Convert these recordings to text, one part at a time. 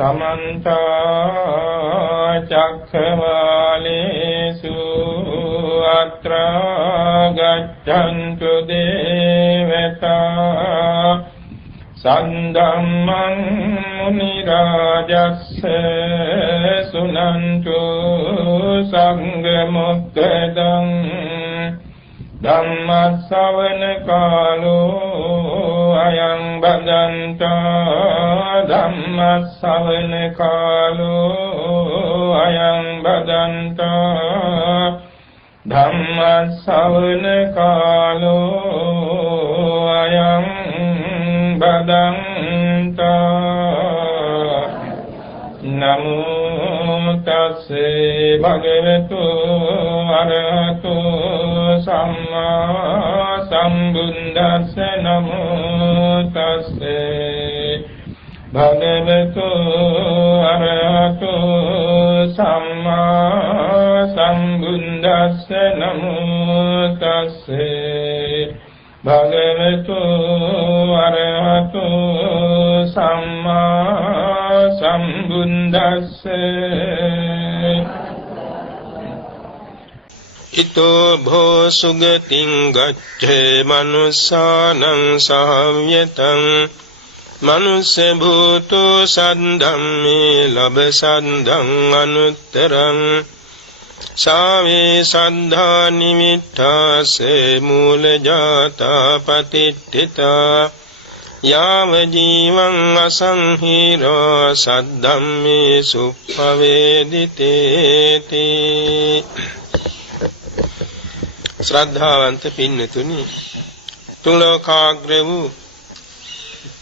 समन्त चक्रवालेषु अत्र गच्छन्तु देवता सन्धम्मं मुनिराजस्य सुनन्तु संगमुक्तदं धम्मश्रवण कालो अयं बदन्ता धम्मश्रवण कालो अयं बदन्ता धम्मश्रवण कालो अयं बदन्ता नमो तस्से भगवतो अरहतो सम्मा सम्बुद्धस्से नमो तस्से भगवतो अरहतो सम्मा सम्बुद्धस्से नमो तस्से भगवतो अरहतो सम्मा सम्बुद्धस्से इतो भो सुगतिं गच्छे मनुष्यानं सहाव्यतं मनुष्य भूतो सद्धम्मे लभ सद्धं अनुत्तरं सावे सद्धा निमित्तासे मूल जाता पतिष्ठिता याव जीवं असंहीरो सद्धम्मे सुपवेदितेति श्रद्धावंत पिන්නතුනි තුලෝකාග්‍ර වූ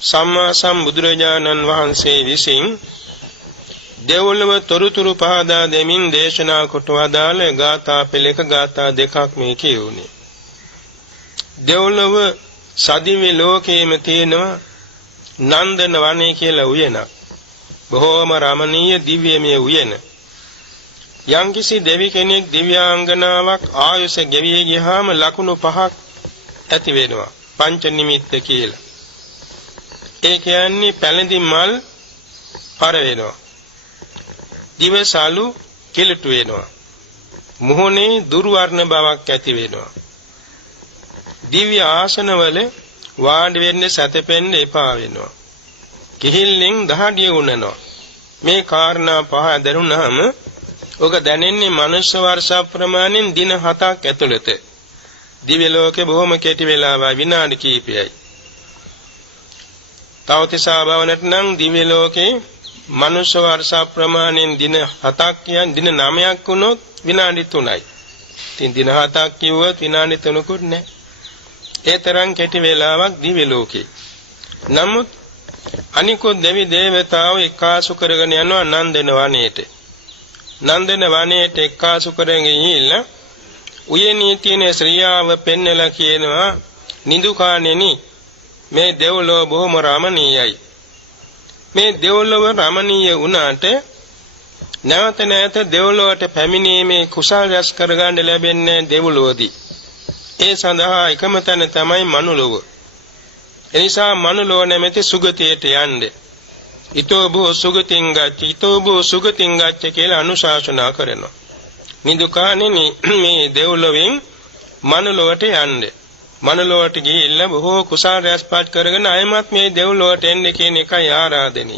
සම්මා සම්බුදුරජාණන් වහන්සේ විසින් දෙවොලව තොරතුරු පහදා දෙමින් දේශනා කොට වදාළ ගාථා පෙළක ගාථා දෙකක් මේ කියුනේ. දෙවොලව සදිවි ලෝකයේම තියෙනවා නන්දන වනේ කියලා උයනක්. බොහෝම රමණීය දිව්‍යමය උයන. යම්කිසි දෙවි කෙනෙක් දිව්‍යාංගනාවක් ආයුෂ ගෙවී ගියාම ලකුණු පහක් ඇති වෙනවා. පංච නිමිත්ත කියලා. ඒ කියන්නේ පැලඳි මල් පර වෙනවා. දිවසලු කෙලටු වෙනවා. මුහුණේ දුර්වර්ණ බවක් ඇති වෙනවා. දිව්‍ය ආසනවල වාඩි වෙන්න සැතපෙන්න එපා වෙනවා. කිහිල්ලෙන් දහඩිය උනනවා. මේ කාරණා පහ දරුණාම ඔක දැනෙන්නේ මනුෂ්‍ය වර්ෂ ප්‍රමාණයෙන් දින 7ක් ඇතුළත. දිව්‍ය ලෝකේ බොහොම කෙටි වෙලාවයි විනාඩි කිහිපයයි. තවතිසා භවනට නම් දිව්‍ය ලෝකේ මනුෂ්‍ය වර්ෂ ප්‍රමාණයෙන් දින 7ක් කියන දින 9ක් වුණොත් විනාඩි 3යි. ඉතින් දින 7ක් කිව්වොත් විනාඩි 3කුත් නැහැ. ඒ තරම් කෙටි වේලාවක් දිව්‍ය ලෝකේ. නමුත් අනිකුත් දෙවි දේවතාවෝ එක්කාසු කරගෙන යනවා නන්දන වනයේට. නන්දන වනයේට එක්කාසු කරගෙන ගිහිල්ලා උයනේ තියෙන ශ්‍රියාව පෙන්නලා කියනවා නිදුකාණෙනි මේ දෙව්ලොව බොහොම රමණීයයි. මේ දෙව්ලොව රමණීය වුණාට නැවත නැවත දෙව්ලොවට පැමිණීමේ කුසල රැස් කරගන්න ලැබෙන්නේ දෙව්ලොවදී. ඒ සඳහා එකම තැන තමයි මනුලොව. එනිසා මනුලොව නැමැති සුගතියට යන්න. ඊතෝ භෝ සුගතින් ගච්ඡ ඊතෝ භෝ සුගතින් ගච්ඡ කියලා අනුශාසනා කරනවා. නිදුකාණෙනි මේ දෙව්ලොවෙන් මනුලොවට යන්න. මනුලොවට ගිහිල්ලා බොහෝ කුසල රැස්පත් කරගෙන ආයමත් මේ දෙව්ලොවට එන්න කියන එකයි ආරාධනෙ.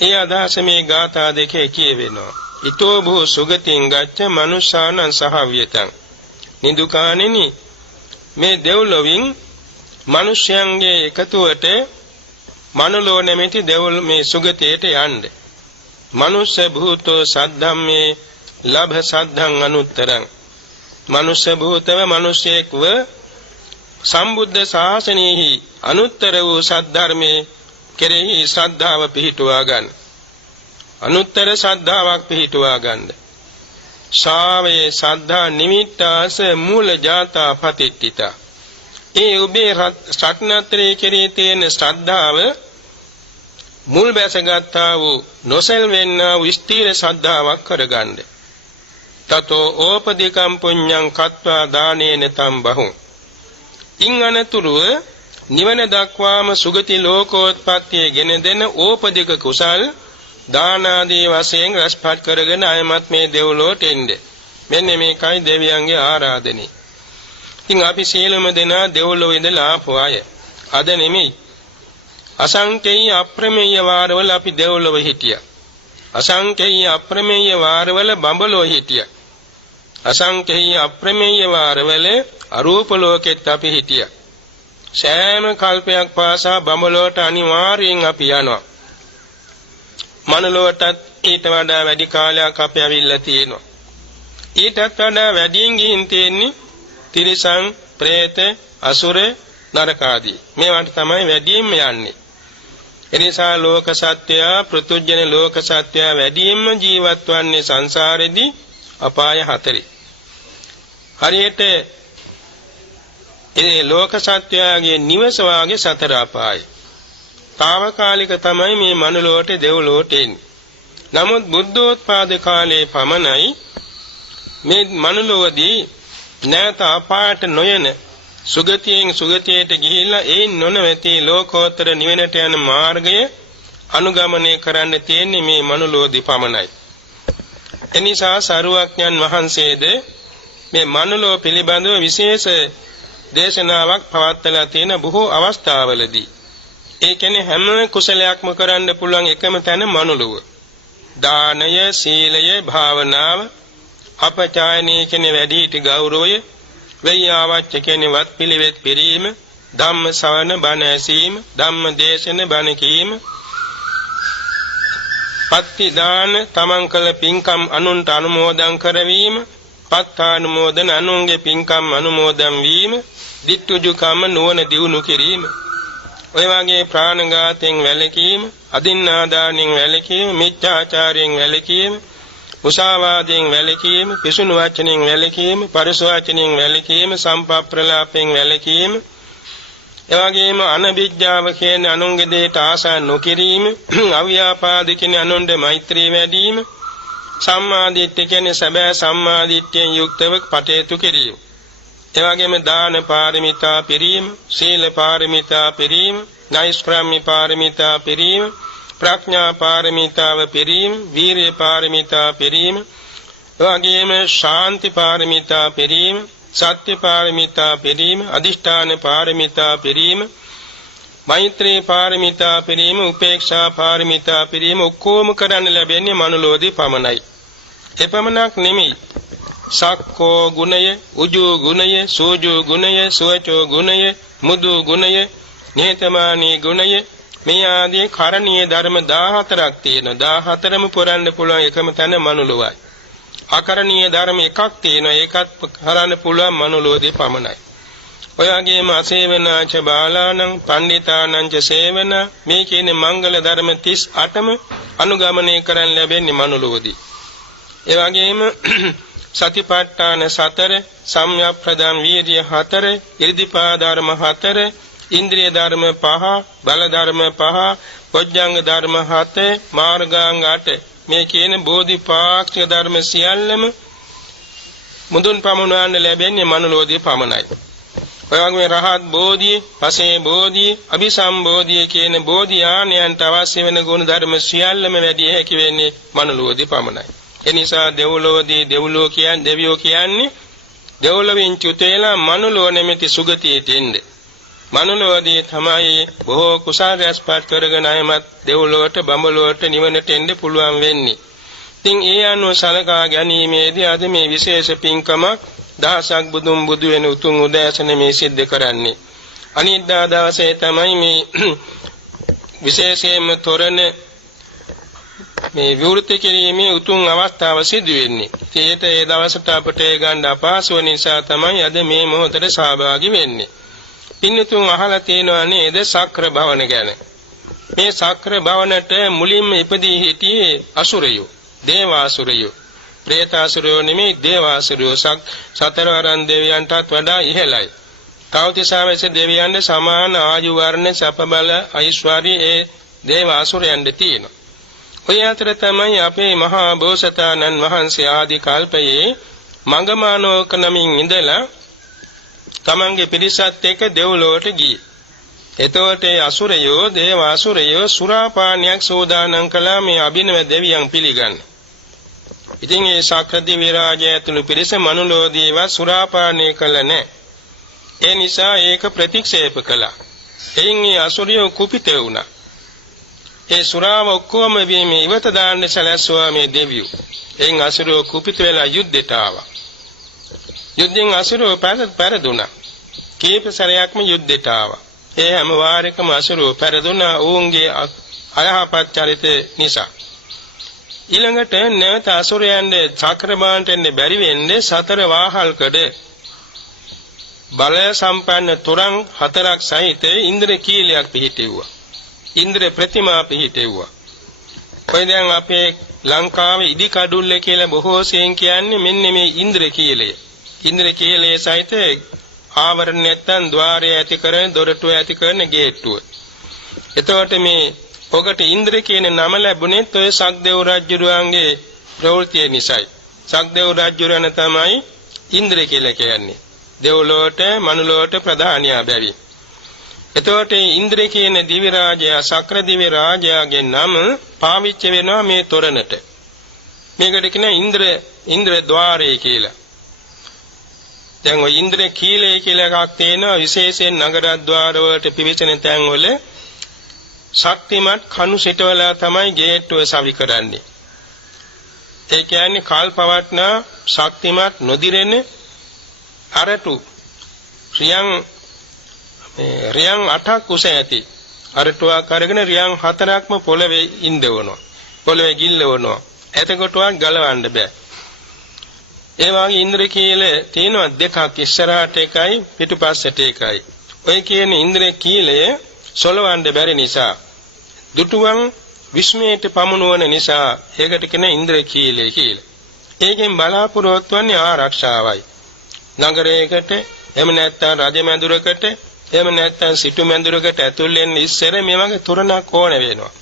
ඒ අදහස මේ ගාථා දෙකේ කියවෙනවා. ඊතෝ භෝ සුගතින් ගච්ඡ මනුෂ්‍යානං සහව්‍යතං. නිදුකාණෙනි මේ දෙව්ලොවින් මිනිස්යන්ගේ එකතුවට මනුලෝ නැමැති දෙවොල් මේ සුගතියට යන්න. මනුෂ්‍ය භූතෝ සද්ධම්මේ ලබ සද්ධං අනුත්තරං. මනුෂ්‍ය භූතව මිනිසෙක්ව සම්බුද්ධ ශාසනයෙහි අනුත්තර වූ සද්ධර්මයේ කෙරෙහි ශ්‍රද්ධාව පිහිටුවා ගන්න. අනුත්තර ශ්‍රද්ධාවක් පිහිටුවා ගන්න. ශාවේ සද්ධා නිමිත්තාස මූල ජාතා පතිට්ඨිතා. ඒ ඔබේ රත්නත්‍රයේ කෙරෙහි තියෙන ශ්‍රද්ධාව මුල් බැසගත්තා වූ නොසෙල්වෙන්නා වූ ස්ථීර ශ්‍රද්ධාවක් කරගන්න. තතෝ ඕපදිකම් පුඤ්ඤං කତ୍වා දානේන තම් බහුං. ඉන් අනතුරුව නිවන දක්වාම සුගති ලෝකෝත්පත්තිය ගෙන දෙන ඕපදික කුසල් දාන ආදී වශයෙන් රැස්පත් කරගෙන ආයමත් මේ දෙව්ලොවට එන්නේ. මෙන්න මේකයි දෙවියන්ගේ ආරාධනෙ. ඉතින් අපි සියලුම දෙනා දෙව්ලොව ඉඳලා ආපු අය. අද නෙමෙයි. අසංකේය අප්‍රමේය වාරවල අපි දෙව්ලොව හිටියා. අසංකේය අප්‍රමේය වාරවල බඹලොව හිටියා. අසංකේය අප්‍රමේය වාරවල අරූප ලෝකෙත් අපි හිටියා. සෑම කල්පයක් පාසා බඹලොවට අනිවාර්යෙන් අපි යනවා. මනුලොවටත් ඊට වඩා වැඩි කාලයක් අපි ඇවිල්ලා තියෙනවා. ඊටත් වඩා වැඩියෙන් ගිහින් තියෙන්නේ තිරිසන්, പ്രേත, අසුර, නරක ආදී. මේවට තමයි වැඩියෙන්ම යන්නේ. එනිසා ලෝක සත්‍යය, පෘථුජන ලෝක සත්‍යය වැඩියෙන්ම ජීවත් වන්නේ සංසාරෙදී අපාය 4. හරියට ඒ ලෝක සත්‍යයේ නිවස වාගේ සතර අපාය. తాවකාලික තමයි මේ මනුලොවට දෙව්ලොවට එන්නේ. නමුත් බුද්ධෝත්පාද කාලයේ පමණයි මේ මනුලොවදී නැත අපායට නොයන සුගතියෙන් සුගතියට ගිහිල්ලා ඒ නොනවති ලෝකෝත්තර නිවනට යන මාර්ගය අනුගමනය කරන්න තියෙන්නේ මේ මනුලොවදී පමණයි. එනිසා සරුවඥන් වහන්සේද මේ මනුලොව පිළිබඳව විශේෂ දේශනාවක් පවත්වලා තියෙන බොහෝ අවස්ථාවලදී. ඒ කියන්නේ හැම කුසලයක්ම කරන්න පුළුවන් එකම තැන මනුලොව. දානය, සීලය, භාවනාව, අපචායනීය කියන වැඩිහිටි ගෞරවය, වෛයාවච්ච කියන වත් පිළිවෙත් පිරීම, ධම්ම ශ්‍රවණ බණ ඇසීම, ධම්ම දේශන බණ කීම, පත්ති දාන තමන් කළ පින්කම් අනුන්ට අනුමෝදන් කරවීම, පත්තානුමෝදන අනුන්ගේ පින්කම් අනුමෝදන් වීම, දිට්ඨුජුකම නුවණ දියුණු කිරීම, ඔය වගේ ප්‍රාණඝාතයෙන් වැළකීම, අදින්නාදානෙන් වැළකීම, මිච්ඡාචාරයෙන් වැළකීම, මුසාවාදයෙන් වැළකීම, පිසුණු වචනෙන් වැළකීම, පරස වචනෙන් වැළකීම, සම්පප්‍රලාපයෙන් වැළකීම, එවැගේම අනවිජ්ජාව කියන අනුන්ගේ දෙයට ආසා නොකිරීම, අව්‍යාපාද කියන අනුන්ට මෛත්‍රී වැඩිම, සම්මාදිට්ඨිය කියන්නේ සැබෑ සම්මාදිට්ඨියෙන් යුක්තව කටයුතු කිරීම. එවැගේම දාන පාරමිතා පිරීම, සීල පාරමිතා පිරීම, නෛෂ්ක්‍රම්‍ය පාරමිතා පිරීම, ප්‍රඥා පාරමිතාව පිරීම, වීරිය පාරමිතා පිරීම, එවැගේම ශාන්ති පාරමිතා පිරීම, සත්‍ය පාරමිතා පිරීම, අදිෂ්ඨාන පාරමිතා පිරීම, මෛත්‍රී පාරමිතා පිරීම, උපේක්ෂා පාරමිතා පිරීම ඔක්කොම කරන්න ලැබෙන්නේ මනුලොවදී පමණයි. එපමණක් නෙමෙයි. සක්කෝ ගුණය, උජු ගුණය, සෝජු ගුණය, සුවචෝ ගුණය, මුදු ගුණය, නේතමානී ගුණය, මේ ආදී කරණීය ධර්ම 14ක් තියෙනවා. 14ම පුරන්න පුළුවන් එකම තැන මනුලොවයි. අකරණීය ධර්ම එකක් තියෙනවා. ඒකත් කරන්න පුළුවන් මනුලොවදී පමණයි. ඔය වගේම අසේවනාච බාලාණං පණ්ඩිතානං ච සේවන මේ කියන මංගල ධර්ම 38ම අනුගමනය කරන්න ලැබෙන්නේ මනුලොවදී. ඒ වගේම සතිපට්ඨාන 4, සම්‍යක් ප්‍රදාන වීර්ය 4, ඉර්ධිපා ධර්ම 4, ඉන්ද්‍රිය ධර්ම 5, බල ධර්ම 5, පොඥංග ධර්ම 7, මාර්ගාංග 8 මේ කියන බෝධිපාක්ෂික ධර්ම සියල්ලම මුදුන් පමුණවන්න ලැබෙන්නේ මනුලොවදී පමණයි. ඔය වගේම රහත් බෝධිය, පසේ බෝධිය, අභිසම්බෝධිය කියන බෝධි ආනයන්ට අවශ්‍ය වෙන ගුණ ධර්ම සියල්ලම වැඩි හැකි වෙන්නේ මනුලොවදී පමණයි. එනිසා දෙව්ලොවදී දෙවියෝ කියන්නේ දෙව්ලොවෙන් චුත වෙලා මනුලොව නැමැති සුගතියට එන්නේ. මනුලොවදී තමයි බොහෝ කුසල රැස්පත් කරගෙන ආයමත් දෙව්ලොවට බඹලොවට නිවනට එන්න පුළුවන් වෙන්නේ. ඉතින් ඒ අනුව සලකා ගැනීමේදී අද මේ විශේෂ පින්කමක් දහසක් බුදුන් බුදු වෙන උතුම් උදෑසන මේ සිද්ධ කරන්නේ. අනිද්දා දවසේ තමයි මේ විශේෂයෙන්ම තොරණ මේ විවෘත කිරීමේ උතුම් අවස්ථාව සිදු වෙන්නේ. ඒ දවසට අපට ගන්න අපහසු නිසා තමයි අද මේ මොහොතේ සහභාගී වෙන්නේ. පින්නතුන් අහලා තියෙනවා නේද සක්‍ර භවන ගැන. මේ සක්‍ර භවනට මුලින්ම ඉපදී හිටියේ අසුරයෝ, දේවාසුරයෝ. ප්‍රේතාසුරයෝ නෙමෙයි දේවාසුරයෝ. සතරවරන් දෙවියන්ටත් වඩා ඉහළයි. තවතිසාවැස දෙවියන්ට සමාන ආයු වර්ණ සප බල ඓශ්වර්ය ඒ දේවාසුරයන්ට තියෙනවා. ඔය අතර තමයි අපේ මහා බෝසතාණන් වහන්සේ ආදි කල්පයේ මංගමානෝක නමින් ඉඳලා තමන්ගේ පිරිසත් එක්ක දෙව්ලොවට ගියේ. එතකොට ඒ අසුරයෝ දේව අසුරයෝ සුරාපානයක් සෝදානම් කළා මේ අභිනව දෙවියන් පිළිගන්න. ඉතින් ඒ ශක්‍රදිව්‍ය රාජය ඇතුළු පිරිස මනුලෝදීවත් සුරාපානය කළ නැහැ. ඒ නිසා ඒක ප්‍රතික්ෂේප කළා. එයින් ඒ අසුරයෝ කුපිත වුණා. ඒ සුරාව ඔක්කොම මේ ඉවත දාන්න සැලැස්සුවා මේ දෙවියෝ. එයින් අසුරයෝ කුපිත වෙලා යුද්ධයට ආවා. යුද්ධෙන් අසුරයෝ පෙරදුනා. කීප සැරයක්ම යුද්ධයට ආවා. ඒ හැම වාරයකම අසුරයෝ පෙරදුනා ඔවුන්ගේ අයහපත් චරිත නිසා. ඊළඟට නැවත අසුරයන්ගේ චක්‍රබාණ්ඩ එන්න බැරි වෙන්නේ සතර වාහල්කඩ බලය සම්පන්න තොරන් හතරක් සහිත ඉන්ද්‍ර කීලයක් පිහිටෙව්වා. ඉන්ද්‍ර ප්‍රතිමා පිහිටෙව්වා. ඔය දැන් අපේ ලංකාවේ ඉදිකඩුල්ල කියලා බොහෝ සෙයින් කියන්නේ මෙන්න මේ ඉන්ද්‍ර කීලය. ඉන්ද්‍ර කීලයේ සහිත ආවරණ නැත්තන් ద్వාරය ඇති කරන දොරටුව ඇති කරන ගේට්ටුව. එතකොට මේ ඔකට ඉන්ද්‍ර කියන නම ලැබුණෙත් ඔය සක්දේව රජුගේ ප්‍රවෘත්තිය නිසායි. සක්දේව රජුරණ තමයි ඉන්ද්‍ර කියලා කියන්නේ. දෙව්ලොවට මනුලොවට ප්‍රධානියා බැවි. එතකොට ඉන්ද්‍ර කියන දිවි රාජයා ශක්‍ර දිවි රාජයාගේ නම පාවිච්චි වෙනවා මේ තොරණට. මේකට කියන ඉන්ද්‍ර ద్వාරය කියලා. දැන් ඔය ඉන්ද්‍ර කීලය කියලා එකක් තියෙනවා විශේෂයෙන් නගර ద్వාර වලට පිවිසෙන තැන්වල ශක්තිමත් කණු සිටවලා තමයි ගේට්ටුව සවි කරන්නේ. ඒ කියන්නේ කල්පවට්නා ශක්තිමත් නොදිරෙන අරටු රියන් 8ක් උස ඇති අරටුවක් අරගෙන රියන් 4ක්ම පොළවේ ඉඳවනවා. පොළවේ ගිල්ලවනවා. එතකොටවත් ගලවන්න බෑ. ඒ වගේ ඉන්ද්‍ර කීල තියෙනවා දෙකක් ඉස්සරහට එකයි පිටුපස්සට එකයි. ඔය කියන ඉන්ද්‍ර කීලය සොලවන්න බැරි නිසා දුටුවන් විස්මයට පමුණුවන නිසා ඒකට කියන ඉන්ද්‍ර කීලය කියලා. ඒකෙන් බලාපොරොත්තු වෙන්නේ ආරක්ෂාවයි. නගරයකට එහෙම නැත්නම් රජ මැදුරකට එහෙම නැත්නම් සිටු මැදුරකට ඇතුල් වෙන්න ඉස්සර මේ වගේ තොරණක් ඕන වෙනවා.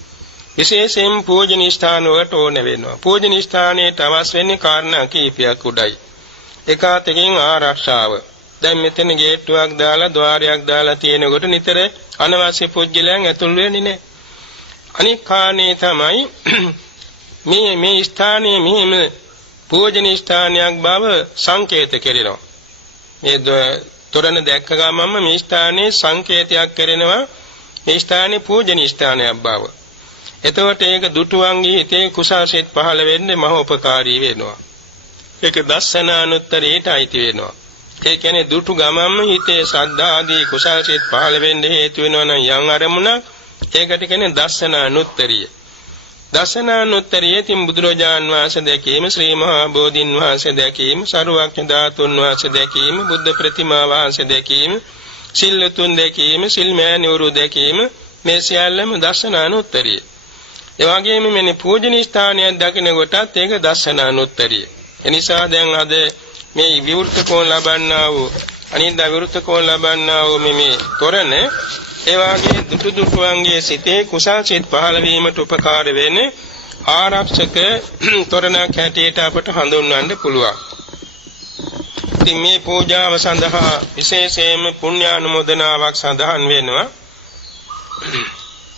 විශේෂයෙන් පූජනීය ස්ථාන වලට ඕන වෙනවා. පූජනීය ස්ථානයට අවශ්‍ය වෙන්නේ කාරණා කීපයක් උඩයි. එකwidehatකින් ආරක්ෂාව. දැන් මෙතන ගේට්ටුවක් දාලා ద్వාරයක් දාලා තියෙනකොට නිතර අනවශ්‍ය පුජ්‍යලයන් ඇතුල් වෙන්නේ නැහැ. අනික් කාණේ තමයි මේ ස්ථානයේ මෙහිම පූජනීය ස්ථානයක් බව සංකේත කෙරෙනවා. මේ තොරණ දැක්ක ගමන්ම මේ ස්ථානයේ සංකේතයක් කරනවා මේ ස්ථානයේ පූජනීය ස්ථානයක් බව. එතකොට ඒක දුටුවන්ගේ හිතේ කුසාසිත පහළ වෙන්නේ මහෝපකාරී වෙනවා. ඒක දස්සනානුත්තරයට අයිති වෙනවා. ඒ කියන්නේ දුටු ගමන්ම හිතේ ශ්‍රද්ධා ආදී කුසාසිත පහළ වෙන්න හේතු වෙනවා නම් යම් අරමුණක් ඒකට කියන්නේ දස්සනානුත්තරිය. දසනානුත්තරියේ තින් බුදුරජාන් වහන්සේ දැකීම ශ්‍රී මහා බෝධින් වහන්සේ දැකීම සරුවක්ඥ ධාතුන් වහන්සේ දැකීම බුද්ධ ප්‍රතිමා වහන්සේ දැකීම සිල්ලුතුන් දැකීම සිල්මෑණිවරු දැකීම මේ සියල්ලම දසනානුත්තරිය. ඒ වගේම මේ පූජනීය ස්ථානයක් දකින කොටත් ඒක දසනානුත්තරිය. එනිසා දැන් අද මේ විවෘත කෝණ ලබන්නා වූ අනිද්දා විවෘත කෝණ ලබන්නා වූ මේ තොරණ ඒ වාගේ දුටුවන්ගේ සිතේ කුසල් සිත් පහළ වීමට උපකාර වෙන ආරක්ෂක තොරණක් හැටියට අපට හඳුන්වන්න පුළුවන්. ඉතින් මේ පූජාව සඳහා විශේෂයෙන්ම පුණ්‍යානුමෝදනාවක් සඳහන් වෙනවා.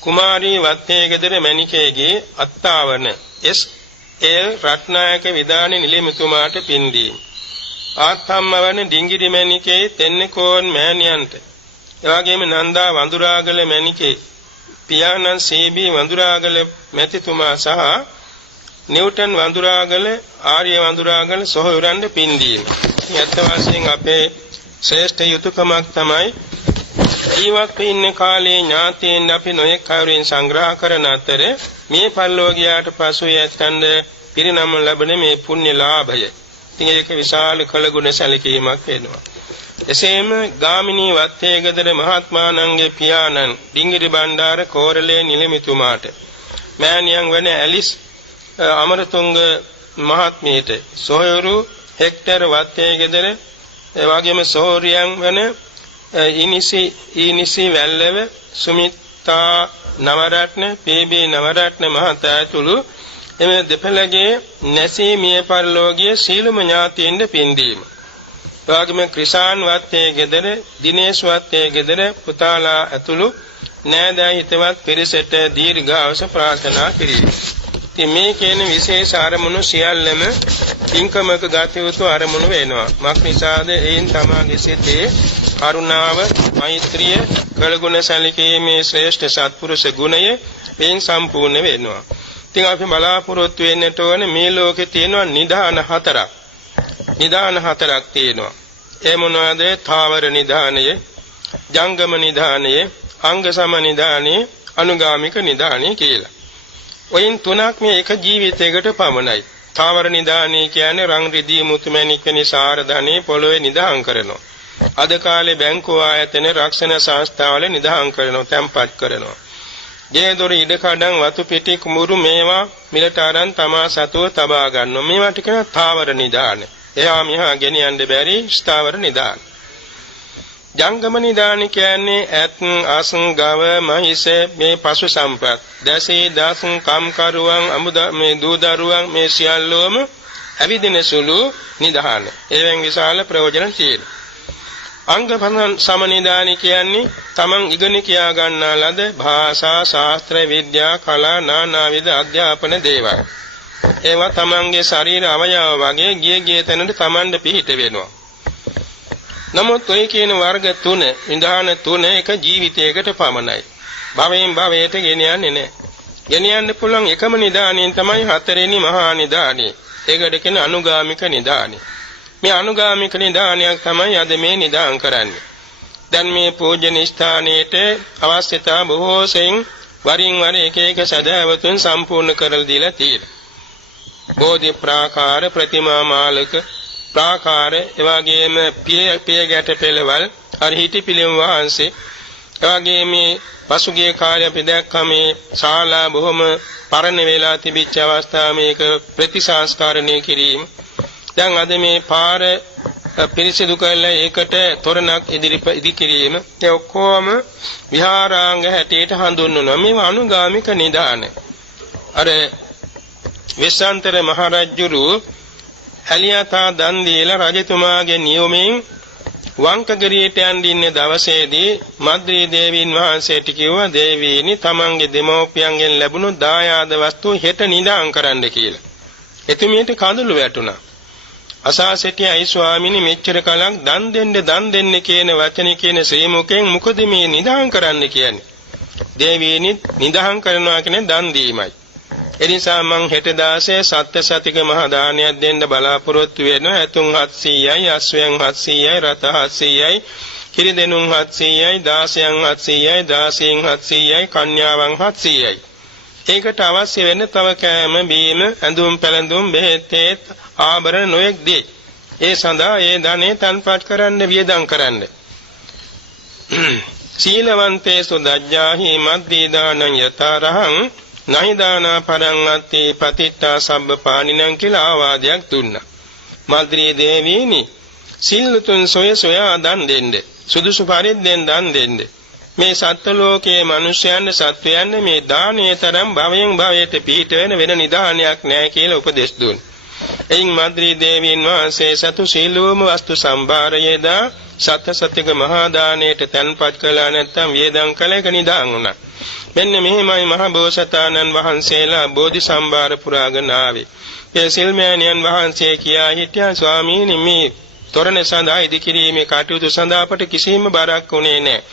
කුමාරී වත්තේගදර මණිකේගේ අත්තාවන එස්.එල්. රත්නායක විදාන නිලමෙතුමාට පින්දීම. ආත්තම්මවන ඩිංගිරි මණිකේ තෙන්නකෝන් මෑණියන්ට එවාගෙම නන්දා වඳුරාගල මණිකේ පියාණන් සීබී වඳුරාගල මැතිතුමා සහ නිව්ටන් වඳුරාගල ආර්ය වඳුරාගල සොහොයුරන්ට පින්දීම. යත් වශයෙන් අපේ ශ්‍රේෂ්ඨ යුතුයකමක් තමයි ජීවත් ඉන්න කාලේ ඥාතීන් අපි නොයෙක් කවුරුන් සංග්‍රහ කරන අතර මේ පරිලෝකියාට පසු යැත්තන්ද පිරිනම ලැබෙන මේ පුණ්‍ය ලාභය. ඉතින් ඒක විශාල කළගුණ සැලකීමක් වෙනවා. එසේම ගාමිණී වත්තේගදර මහත්මාණන්ගේ පියාණන් ඩිංගිරි බණ්ඩාර කෝරළේ නිලමෙතුමාට මෑණියන් වන ඇලිස් අමරතුංග මහත්මියට සොහොයුරු හෙක්ටර් වත්තේගදර එවාගෙම සොහොරියන් වන ඊනිසි වැල්ලව සුමිත්තා නවරත්න පී.බී. නවරත්න මහතා ඇතුළු එම දෙපළගේ නැසී මිය පරලෝකීය සීලම ඥාතීන්ට පින්දීම. එවාගෙම ක්‍රිසාන් වත්තේ ගෙදර, දිනේෂ් වත්තේ ගෙදර පුතාලා ඇතුළු නෑදෑ හිතවත් පිරිසට දීර්ඝායුෂ ප්‍රාර්ථනා කිරීම. ඉතින් මේ කියන විශේෂ අරමුණු සියල්ලම පින්කමක ගත යුතු අරමුණු වෙනවා. මක් නිසාද එයින් තමාගේ සිතේ කරුණාව, මෛත්‍රිය, කළගුණ සැලකීමේ ශ්‍රේෂ්ඨ සත්පුරුෂ ගුණය එයින් සම්පූර්ණ වෙනවා. ඉතින් අපි බලාපොරොත්තු වෙන්නට ඕනේ මේ ලෝකේ තියෙනවා නිධාන හතරක්. නිධාන හතරක් තියෙනවා. ඒ මොනවාද? ථාවර නිධානය, ජංගම නිධානය, අංග සම නිධානය, අනුගාමික නිධානය කියලා. ඔයින් තුනක් මේ එක ජීවිතයකට පමණයි. ථාවර නිධානය කියන්නේ රන් රිදී මුතුමැණික් වැනි සාර ධනෙ පොළොවේ නිධාන් කරනවා. අද කාලේ බැංකුව ආයතන රක්ෂණ සංස්ථාවල නිධාන් කරනවා, තැන්පත් කරනවා. ගේ දොර ඉඩකඩම් වතු පිටි කුඹුරු මේවා මිලට අරන් තමා සතුව තබා ගන්නවා. මේවට කියන ථාවර නිධාන. එහා මෙහා ගෙනියන්න බැරි ස්ථාවර නිධාන. ජංගම නිධාන කියන්නේ ඇත්, අසං, ගව, මහිෂ මේ පශු සම්පත්. දසේ දසං කම්කරුවන්, මේ දූදරුවන් මේ සියල්ලෝම ඇවිදින සුළු නිධාන. ඒවෙන් විශාල ප්‍රයෝජන තියෙනවා. අංග සම නිධාන කියන්නේ තමන් ඉගෙන කියා ගන්නා ලද භාෂා, ශාස්ත්‍ර, විද්‍යා, කලා නානාවිද අධ්‍යාපන දේවල්. ඒවා තමන්ගේ ශරීර අවයව වගේ ගිය තැනට තමන්ට පිහිට වෙනවා. නමුත් ඔය කියන වර්ග තුන, නිධාන තුන එක ජීවිතයකට පමණයි. භවයෙන් භවයට ගෙනියන්නේ නැහැ. ගෙනියන්න පුළුවන් එකම නිධානයෙන් තමයි හතරෙනි මහා නිධානය. ඒකට කියන අනුගාමික නිධානය. මේ අනුගාමික නිධානයක් තමයි අද මේ නිධාන් කරන්නේ. දැන් මේ පූජන ස්ථානයේට අවශ්‍යතා බොහෝ සෙයින් වරින් වර එක එක සදාවතුන් සම්පූර්ණ කරලා දීලා තියෙනවා. බෝධි ප්‍රාකාර, ප්‍රතිමා මාලක ප්‍රාකාර, එවාගේම පිය ගැට පෙළවල්, හරිහිටි පිළිම වහන්සේ, එවාගේම මේ පසුගිය කාලේ අපි දැක්කා මේ ශාලා බොහොම පරණ වෙලා තිබිච්ච අවස්ථාව මේක ප්‍රතිසංස්කරණය කිරීම. දැන් අද මේ පාර පිරිසිදු කරලා ඒකට තොරණක් ඉදි කිරීම. ඒ ඔක්කොම විහාරාංග හැටියට හඳුන්වනවා. මේ අනුගාමික නිධාන. අර වෙස්සන්තර මහරජුරු ඇලියතා දන් දීලා රජතුමාගේ නියමයෙන් වංකගිරියට යන්න දවසේදී මද්රී දේවීන් වහන්සේට කිව්වා, දේවීනි තමන්ගේ දෙමෝපියන්ගෙන් ලැබුණු දායාද වස්තු හෙට නිදාන් කරන්න කියලා. එතුමියට කඳුළු වැටුණා. අසා සිටියයි ස්වාමීනි මෙච්චර කලක් දන් දෙන්න කියන වචනේ කියන ශ්‍රී මුඛයෙන් මොකද මේ නිදාන් කරන්න කියන්නේ? දේවීනි නිදාන් කරනවා කියන්නේ දන් දීමයි. එනිසා මං හෙට 16 සත්‍ය සතික මහ දානයක් දෙන්න බලාපොරොත්තු වෙනවා. ඇතුන් 700යි, අස්වැයන් 700යි, රත 700යි, කිරි දෙනුන් 700යි, 16න් 700යි, 16න් 700යි, කන්‍යාවන් 700යි. ඒකට අවශ්‍ය වෙන තව කෑම, බීම, ඇඳුම් පැළඳුම්, බෙහෙත්, ආභරණ නොයෙක් දේ. ඒ සඳහා ඒ ධනෙ තන්පත් කරන්න, වියදම් කරන්න. සීලවන්තේසු දජ්ජාහි මද්දී දානං යතරහං නයිදානා පරංගති පතිත්තා සබ්බ පානිනං කියලා ආවාදයක් දුන්නා. මද්රී දේවීනි සිල්ලුතුන් සොයා දන් දෙන්න. සුදුසු පරිද්දෙන් දන් දෙන්න. මේ සත්ත්ව ලෝකයේ මිනිසයන් සත්වයන් මේ දානයේ තරම් භවයෙන් භවයට පිහිට වෙන නිදානයක් නැහැ කියලා උපදෙස් දුන්නා. එයින් මද්රී දේවීන් වහන්සේ සතු සීලෝම වස්තු සම්භාරයේදා සත්‍ය සත්‍යක මහා දානයට තැන්පත් කළා නැත්නම් වේදම් කළ එක නිදාන් වුණා. මෙන්න මෙහිමයි මහ බෝසතාණන් වහන්සේලා බෝධි සම්භාර පුරාගෙන ආවේ. ඒ සිල්මෑණියන් වහන්සේ කියා හිටියා, ස්වාමීනි මේ තොරණ සඳහා ඉදි කිරීමේ කටයුතු සඳහා අපට කිසිම බරක් උනේ නැහැ.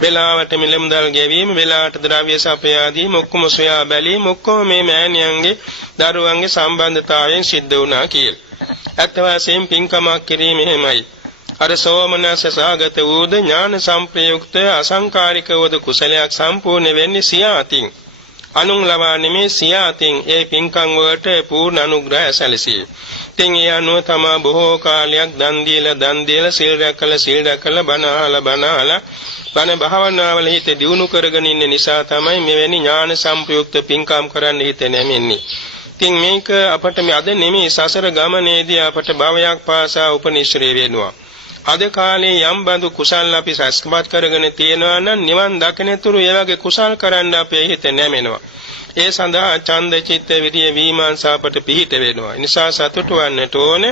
වෙලාවට මිලමුදල් ගෙවීම, වෙලාවට ද්‍රව්‍ය සපයාදී මොක්කම සොයා බැලීම ඔක්කොම මේ මෑණියන්ගේ දරුවන්ගේ සම්බන්ධතාවයෙන් සිද්ධ වුණා කියලා. අත් වශයෙන් පින්කමක් කිරීම එහෙමයි. අර සෝමනස සාගත වූද ඥාන සම්ප්‍රයුක්ත අසංකාරික වූද කුසලයක් සම්පූර්ණ වෙන්නේ සියාතින්. අනුන් ලවා නෙමේ සියාතින් ඒ පින්කම් වලට පූර්ණ අනුග්‍රහය සැලසී. තින් ඒ අනුව තමා බොහෝ කාලයක් දන් දීලා සීල් රැකලා බණ භාවනාවල හිත දියුණු කරගෙන ඉන්න නිසා තමයි මෙවැනි ඥාන සම්ප්‍රයුක්ත පින්කම් කරන්න හිත නැමෙන්නේ. තින් මේක අපට අද නෙමේ සසර ගමනේදී අපට භවයක් පාසා උපනිශ්‍රේ වෙනවා. අද කාලේ යම් බඳු කුසල් අපි සස්කපත් කරගෙන තියෙනවා නම් නිවන් දකිනතුරු ඒ වගේ කුසල් කරන්න අපේ හිත නැමෙනවා. ඒ සඳහා ඡන්ද චිත්ත විරිය විමර්ශා අපට පිහිට වෙනවා. නිසා සතුටු වන්නට ඕන.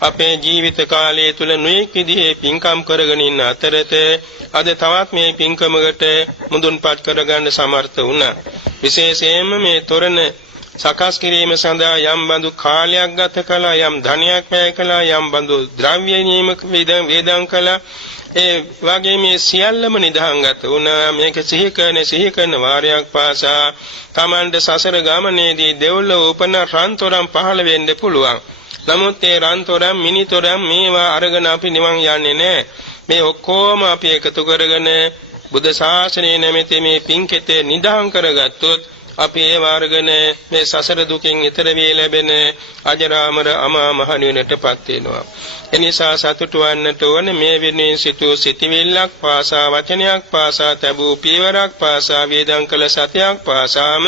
අපේ ජීවිත කාලය තුල නොයෙක් විදිහේ පින්කම් කරගෙන ඉන්න අතරතේ අද තවත් මේ පින්කමකට මුදුන්පත් කරගන්න සමර්ථ වුණා. විශේෂයෙන්ම මේ තොරණ සකස් කිරීම සඳහා යම් බඳු කාලයක් ගත කළා, යම් ධනයක් වැය කළා, යම් බඳු ද්‍රව්‍ය නියමක වේදම් කළා. ඒ වගේ මේ සියල්ලම නිදහංගත වුණා. මේක සිහි කරන වාරයක් පාසා තමන්ට සසර ගමනේදී දෙවොල්ල උපන රන්තොරම් පහළ වෙන්න පුළුවන්. නමුත් ඒ රන්තොරම් මිනිතොරම් මේවා අරගෙන අපි නිවන් යන්නේ නැහැ. මේ ඔක්කොම අපි එකතු කරගෙන බුද්ධ ශාසනය නැමැති මේ පින්කෙතේ නිදහං කරගත්තොත් අපි ඒ වර්ගන මේ සසර දුකින් ඈතර වේ ලැබෙන අජරාමර අමා මහ නිවනටපත් වෙනවා. එනිසා සතුටු වන්නට ඕන. මේ වෙනුවෙන් සිතූ සිටිවිල්ලක් පාසා වචනයක් පාසා තබූ පීවරක් පාසා වේදන් කළ සතයක් පාසාම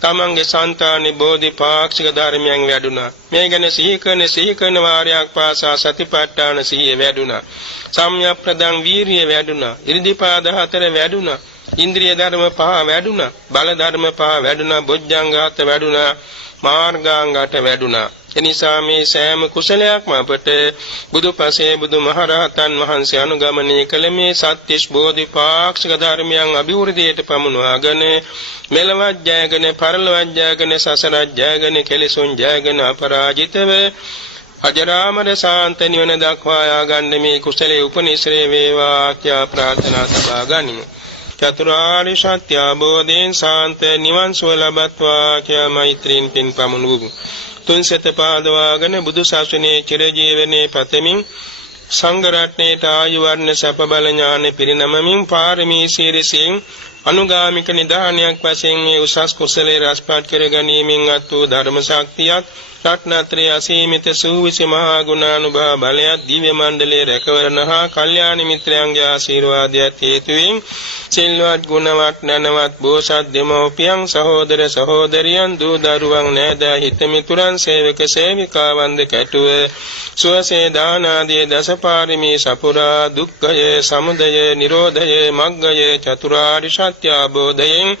තමන්ගේ సంతානි බෝධිපාක්ෂික ධර්මයන් වැඩුණා. මේ ගැන සිහි කරන වාරයක් පාසා සතිපට්ඨාන සිහිය වැඩුණා. සම්‍යක් ප්‍රදං වීරිය වැඩුණා. ඉරිදීපාද හතර වැඩුණා. ඉන්ද්‍රිය ධර්ම පහ වැඩුණා. බල ධර්ම පහ වැඩුණා. බොජ්ජංගාත වැඩුණා. මාර්ගාංගාට වැඩුණා. එනිසා මේ සෑම කුසලයක්ම අපට බුදුපසේ බුදුමහරහතන් වහන්සේ අනුගමනය කළ මේ සත්‍තිස් බෝධිපාක්ෂික ධර්මයන් අභිවෘද්ධියට පමුණවාගෙන මෙලවත් ජයගෙන පරලොවත් ජයගෙන සසරත් ජයගෙන කෙලෙසුන් ජයගෙන අපරාජිතව අජරාමර ශාන්ත නිවන දක්වා යාගන්න මේ කුසලයේ උපනිශ්‍රේ වේවා කියා ප්‍රාර්ථනා සබා ගනිමු. චතුරාර්ය සත්‍ය අවබෝධයෙන් ශාන්ත නිවන් සුව ලබත්වා කියා මෛත්‍රීන් පින් පමුණුමු. තුන් සත පාදවාගෙන බුදු සසුනේ චිරජීවනයේ පතමින් සංඝ රත්නයේට ආයු වර්ණ සප බල ඥාන පිරිනමමින් පාරමී සීරසින් අනුගාමික නිදානයක් වශයෙන් මේ උසස් කුසලයේ රසපත් කර ගැනීමෙන් අත් වූ ධර්ම ශක්තියක් රත්නත්‍රය අසීමිත සූවිසි මහා ගුණානුභව බලයක් දිව්‍ය මණ්ඩලයේ රැකවරණ හා කල්යාණ මිත්‍රයන්ගේ ආශිර්වාදයට හේතුවෙන් සිල්වත් ගුණවත් නැනවත් බෝසත් දෙමෝපියන් සහෝදර සහෝදරියන් දූ දරුවන් නෑදෑ හිතමිතුරන් සේවක සේවිකාවන් දෙකටුව සුවසේ දාන ආදී දසපාරමී සපුරා දුක්ඛය සමුදය නිරෝධය මග්ගය චතුරාර්ය සත්‍ය අවබෝධයෙන්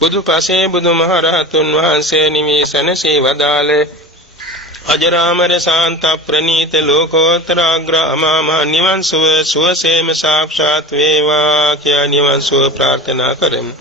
බුදුපසේ බුදුමහරහතුන් වහන්සේ නිමි සැනසී වදාළ අජරාමර ශාන්ත ප්‍රණීත ලෝකෝත්තර අග්‍ර අමා මහ නිවන් සුව සුවසේම සාක්ෂාත් වේවා කියා නිවන් සුව ප්‍රාර්ථනා කරමු.